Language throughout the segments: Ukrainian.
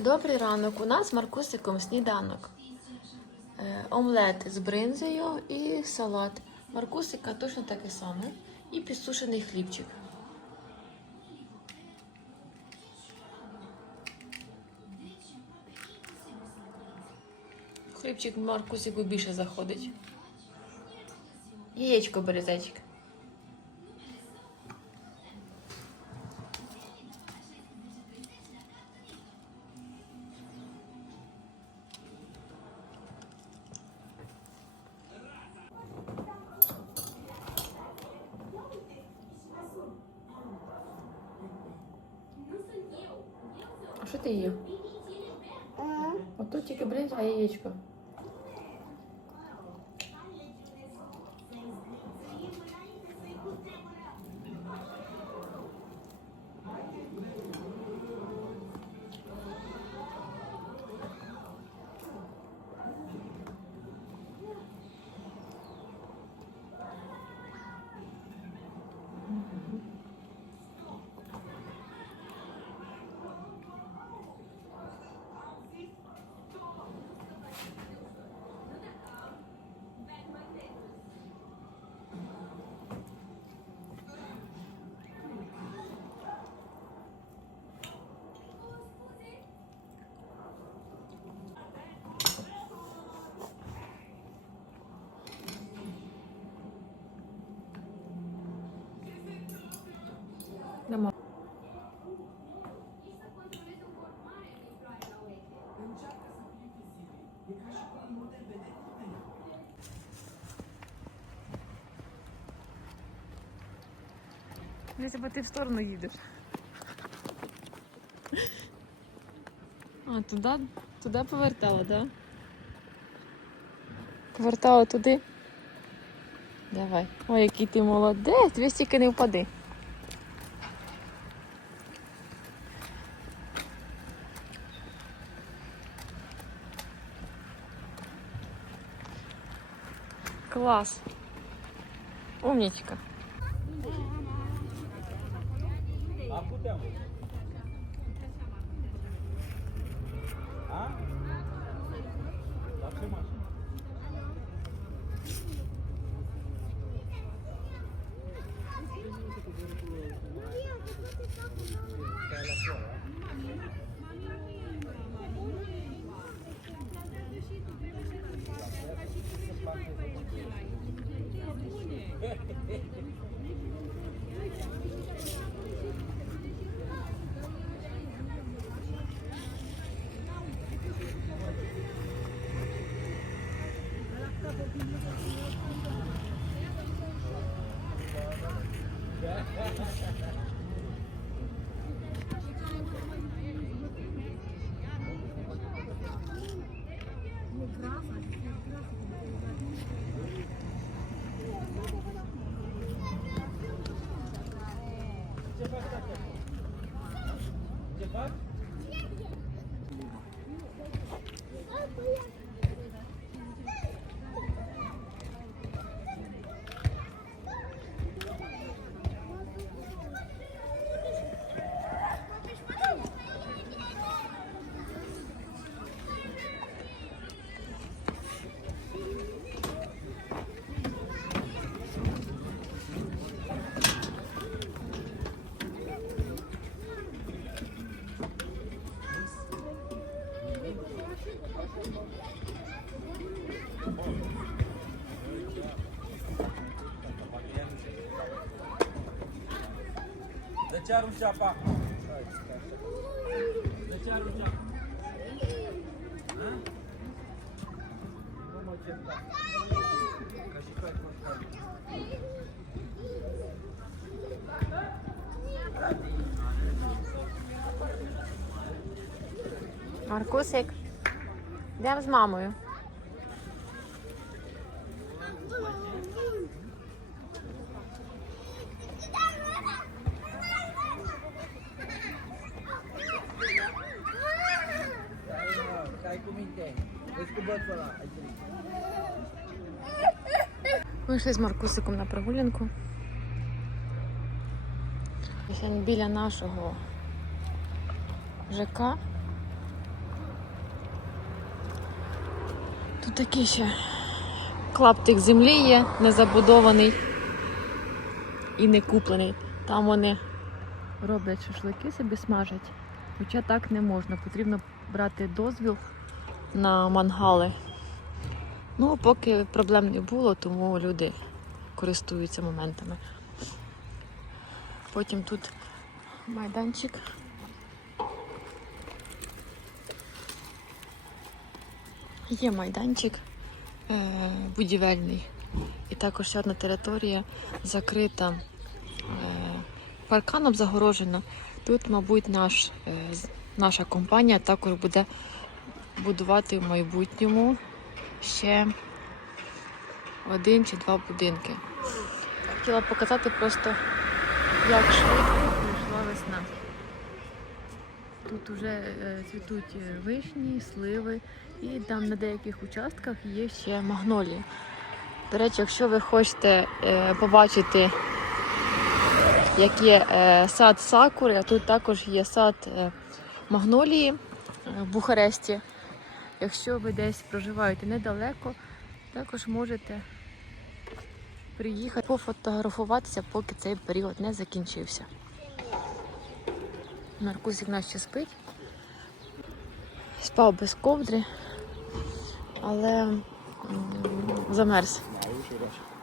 Добрий ранок. У нас з Маркусиком сніданок. Е, Омлет з бринзою і салат. Маркусика точно таке саме. І підсушений хлібчик. Хлібчик Маркусику більше заходить. Яєчко бери, що ти їв? Ото тільки блін, а яєчко. Дивіться, бо ти в сторону їдеш. А, туди, туди повертала, так? Да? Повертала туди. Давай. Ой, який ти молодець, дивись, тільки не впади. Клас. Умничка. கூட்டம் Ha? Nu mă certa. Ca și faci măcar. Маркусик, йдемо з мамою. Ми йшли з Маркусиком на прогулянку. Біля нашого ЖК. Тут такий ще клаптик землі є, незабудований і не куплений. Там вони роблять шашлики, собі смажать, хоча так не можна, потрібно брати дозвіл на мангали. Ну, поки проблем не було, тому люди користуються моментами. Потім тут майданчик. Є майданчик е, будівельний. І також одна територія закрита е, парканом загорожена. Тут, мабуть, наш, е, наша компанія також буде будувати в майбутньому ще один чи два будинки. Хотіла показати просто, як швидко прийшла весна. Тут вже е, цвітуть е, вишні, сливи, і там на деяких участках є ще магнолії. До речі, якщо ви хочете е, побачити, як є сад сакури, а тут також є сад магнолії в Бухаресті. Якщо ви десь проживаєте недалеко, також можете приїхати пофотографуватися, поки цей період не закінчився. Маркусик наш ще спить. Спав без ковдри, але замерз.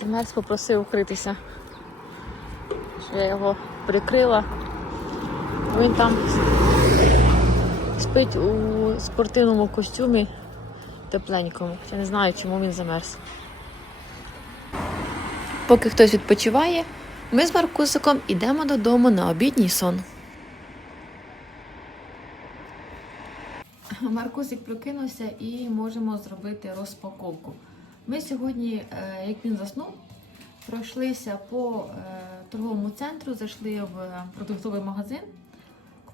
Замерз попросив укритися. Що я його прикрила. Він там спить у спортивному костюмі тепленькому. Я не знаю, чому він замерз. Поки хтось відпочиває, ми з Маркусиком йдемо додому на обідній сон. Маркусик прокинувся і можемо зробити розпаковку. Ми сьогодні, е, як він заснув, пройшлися по е, торговому центру, зайшли в продуктовий магазин,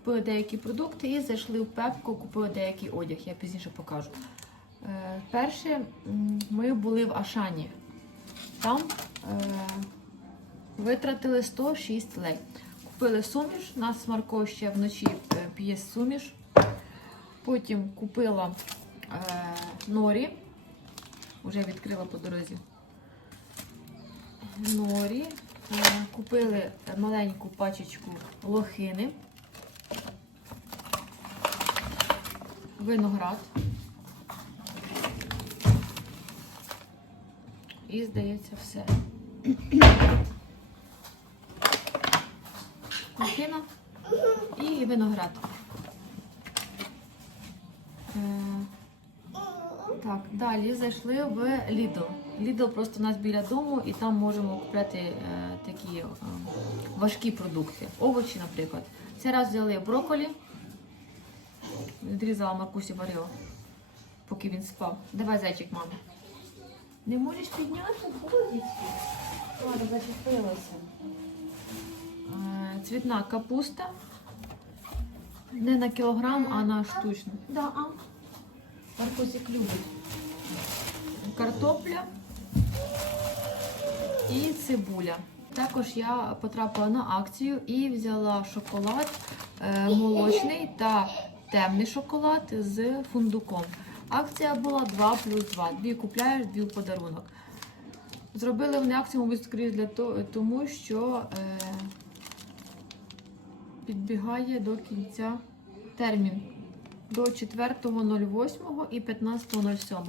купили деякі продукти і зайшли в пепку, купили деякий одяг. Я пізніше покажу. Е, Перше ми були в Ашані. Там е, витратили 106 лей. Купили суміш, нас Марко ще вночі е, п'є суміш. Потім купила норі, вже відкрила по дорозі. Норі. Купили маленьку пачечку лохини, виноград. І, здається, все. Лохина і виноград. Е, Так, далі зайшли в Lidl. Lidl просто у нас біля дому і там можемо купляти е, такі е, важкі продукти. Овочі, наприклад. Цей раз взяли брокколі. Відрізала Маркусі варила, поки він спав. Давай зайчик, мама. Не можеш підняти ходить. Ладно, зачепилася. Е, Цвітна капуста. Не на кілограм, а на штучну. Да, а. Маркусик любить. Картопля і цибуля. Також я потрапила на акцію і взяла шоколад е, молочний та темний шоколад з фундуком. Акція була 2 плюс 2. Дві купляєш, дві в подарунок. Зробили вони акцію, мабуть, для того, тому що е, підбігає до кінця термін до 4.08 і 15.07.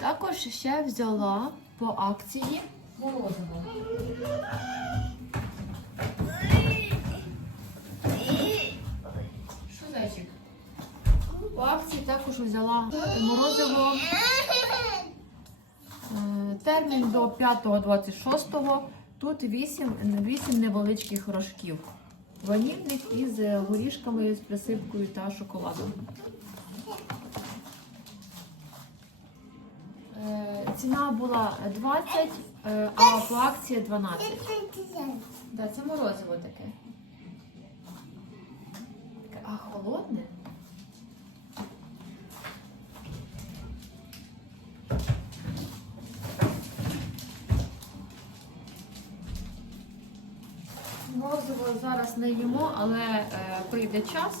Також ще взяла по акції морозиво. Що зайчик? По акції також взяла морозиво. Е, Термін до 5.26. Тут 8, 8 невеличких рожків. Ванільних із горішками, з присипкою та шоколадом. Е, Ціна була 20, е, а по акції 12. Да, це морозиво. Таке, А холодне? Морозиво зараз не їмо, але е, прийде час,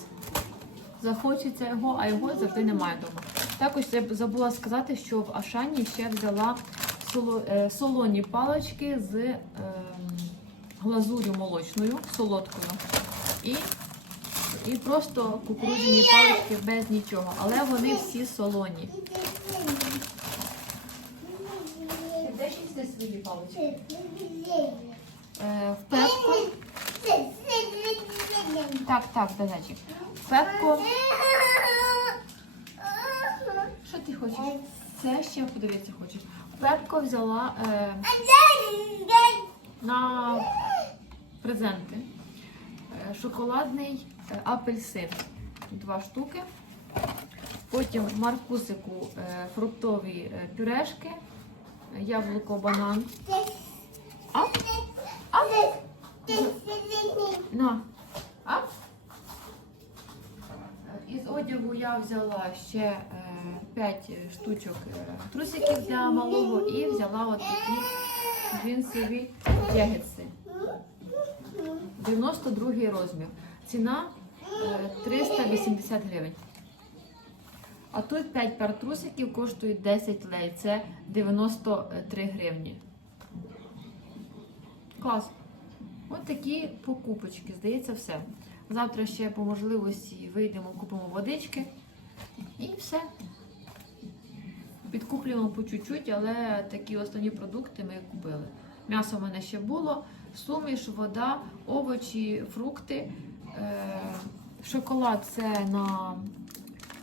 захочеться його, а його завжди немає вдома. Також я забула сказати, що в Ашані ще взяла соло- е, солоні палички з ем, глазурю молочною, солодкою. І, і просто кукурудзяні палички без нічого. Але вони всі солоні. Де їсти свої палички? Е, в пепко. Так, так. В пепко. Що ти хочеш? Це ще подивитися хочеш. Пепко взяла е, на презенти е, шоколадний е, апельсин. Два штуки. Потім Маркусику е, фруктові е, пюрешки, е, яблуко, банан. А? А? На. А? Е, Із одягу я взяла ще 5 штучок е, трусиків для малого і взяла от такі джинсові джегетси. 92 розмір. Ціна е, 380 гривень. А тут 5 пар трусиків коштують 10 лей. Це 93 гривні. Клас. Ось такі покупочки, здається, все. Завтра ще по можливості вийдемо, купимо водички і все. Підкуплюємо по чуть-чуть, але такі основні продукти ми купили. М'ясо в мене ще було, суміш, вода, овочі, фрукти. Е, шоколад це на,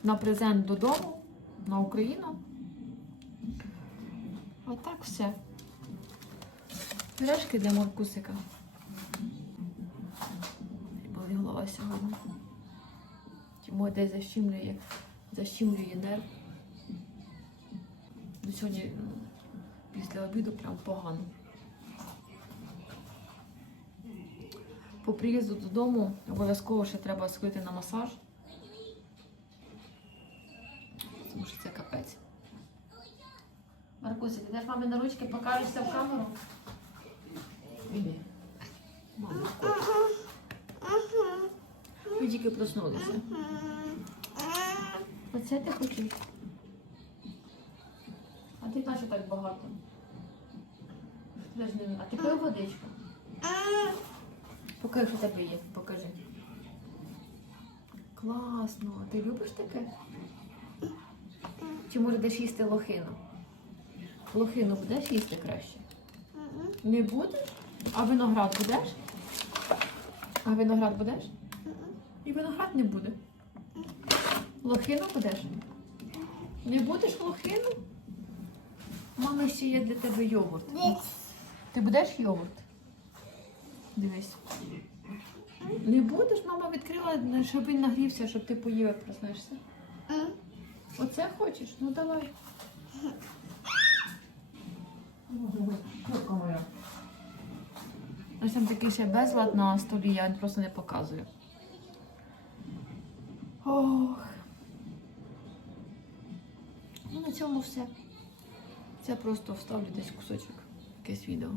на презент додому, на Україну. Отак все. Пюрешки для Маркусика. Болить голова сьогодні. Тимо десь защімлює, защімлює нерв. Ну, сьогодні після обіду прям погано. По приїзду додому обов'язково ще треба сходити на масаж. Тому що це капець. Маркусик, йдеш мамі на ручки, покажешся в камеру? Мама. Ви тільки проснулися. Оце ти хотів? А ти що так багато? А ти пив водичку? Покажи, що тебе є. Покажи. Класно. А ти любиш таке? Чи може будеш їсти лохину? Лохину будеш їсти краще? Не будеш? А виноград будеш? А виноград будеш? І виноград не буде. Лохину будеш? Не будеш лохину? Мама ще є для тебе йогурт. Ти будеш йогурт? Дивись. Не будеш, мама відкрила, щоб він нагрівся, щоб ти поїв, як проснешся. Оце хочеш? Ну давай. Ось там такий ще безлад на столі, я просто не показую. Ох. Цьому все. Це просто вставлю десь кусочок, якесь відео.